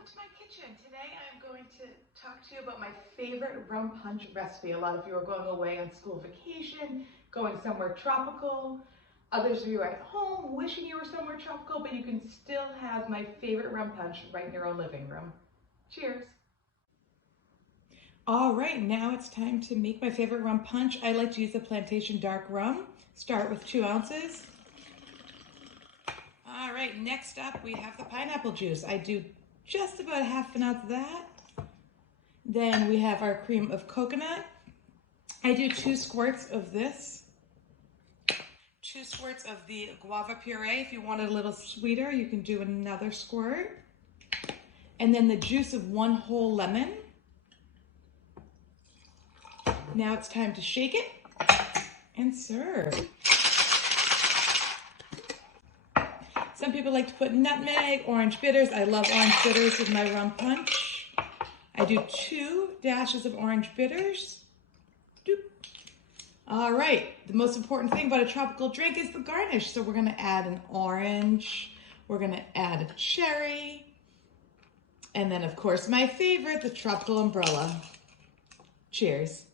Welcome to my kitchen. Today I'm going to talk to you about my favorite rum punch recipe. A lot of you are going away on school vacation, going somewhere tropical. Others of you are at home wishing you were somewhere tropical, but you can still have my favorite rum punch right in your own living room. Cheers. All right, now it's time to make my favorite rum punch. I like to use the plantation dark rum. Start with 2 ounces. All right, next up we have the pineapple juice. I do just about half an ounce of that. Then we have our cream of coconut. I do 2 squirts of this. 2 squirts of the guava puree. If you want it a little sweeter, you can do another squirt. And then the juice of 1 whole lemon. Now it's time to shake it and serve. Some people like to put nutmeg, orange bitters. I love orange bitters with my rum punch. I do 2 dashes of orange bitters. Doop. All right, the most important thing about a tropical drink is the garnish. So we're gonna add an orange, we're gonna add a cherry, and then of course my favorite, the tropical umbrella. Cheers.